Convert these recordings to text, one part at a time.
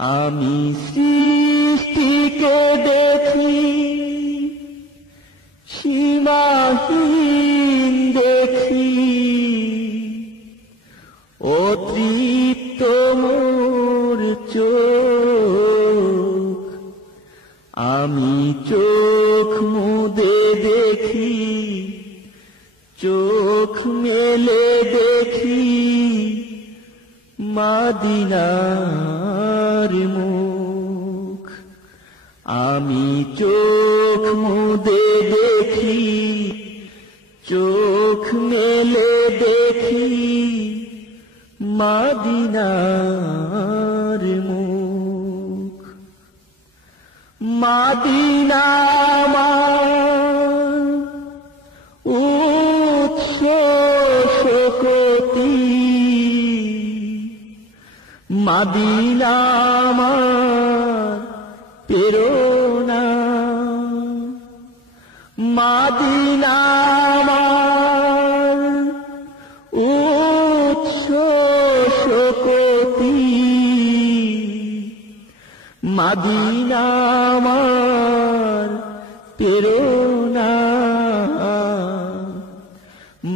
আমি সৃষ্টিকে দেখি সীমাহীন দেখি, অতৃপ্ত মোর চোখ। আমি চোখ মুদে দেখি, চোখ মেলে দেখি মদিনার মুখ। আমি চোখ মুদে দেখি, চোখ মেলে দেখি মদিনার মুখ। মদিনা আমার উৎস শোকতি, মদিনা আমার প্রেরণা। মদিনা আমার উৎস শোকতি, মদিনা আমার প্রেরণা।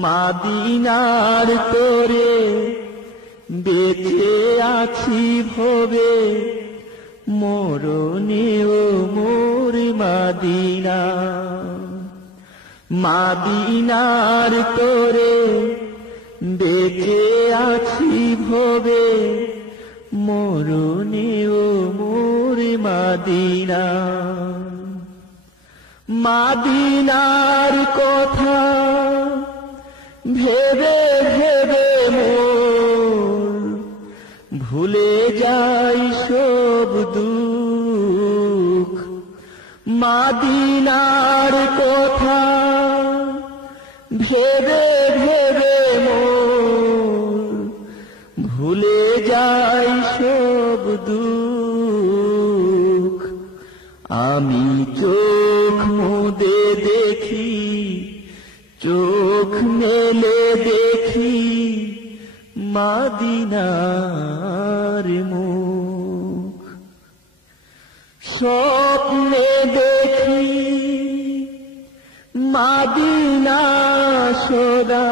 মদিনার তোরে বেঁচে আছি ভবে, মরণেও মোর মদিনা। মদিনার তোরে বেঁচে আছি ভবে, মরণেও মোর মদিনা। মদিনার কথা ভেবে ভেবে মোর ভুলে যাই সব দুঃখ। মদিনার কথা ভেবে ভেবে মোর ভুলে যাই সব দুঃখ। আমি চোখ মুদে দেখি, চোখ মেলে দেখি মদিনার মুখ। স্বপ্নে দেখি মদিনা সদা,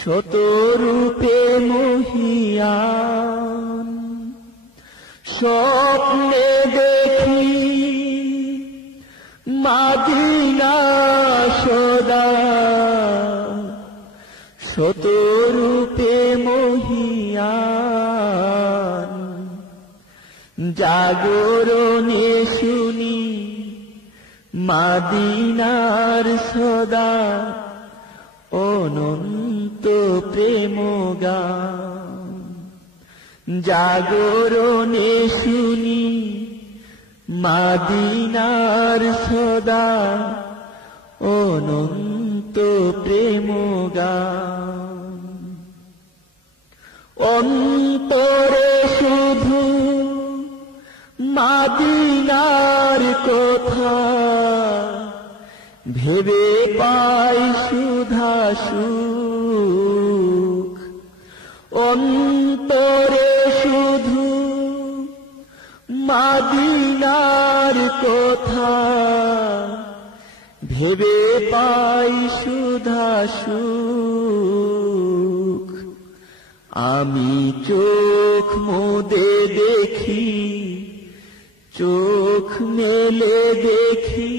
শত রূপে মহিয়ান। স্বপ্নে দেখি মদিনা সদা, শত রূপে মহিয়ান। জাগরণে শুনি মদিনার সদা, অনন্ত প্রেম গান। জাগরণে শুনি মদিনার সদা, অনন্ত প্রেম গান। অন্তরে শুধু মদিনার কথা, ভেবে পাই সুধা সুখ। অন্তরে শুধু মদিনার কথা, ভেবে পাই সুধা সুখ। আমি চোখ মুদে দেখি, চোখ মেলে দেখি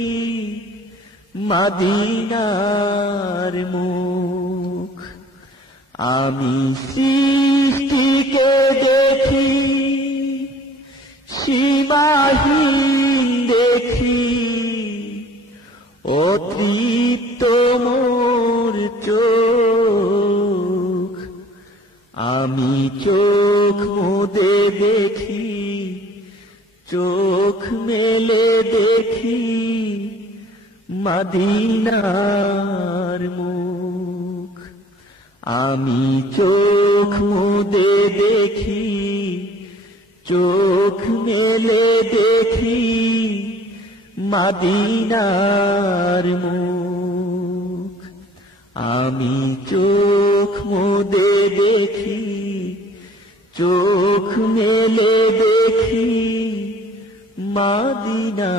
মদিনার মুখ। আমি সৃষ্টিকে দেখি সীমাহীন দেখি, অতৃপ্ত মোর চোখ। আমি চোখ মুদে দেখি, চোখ মেলে দেখি মদিনার মুখ। আমি চোখ মুদে দেখি, চোখ মেলে দেখি মদিনার মুখ। আমি চোখ মুদে দেখি, চোখ মেলে দেখি মাদিনা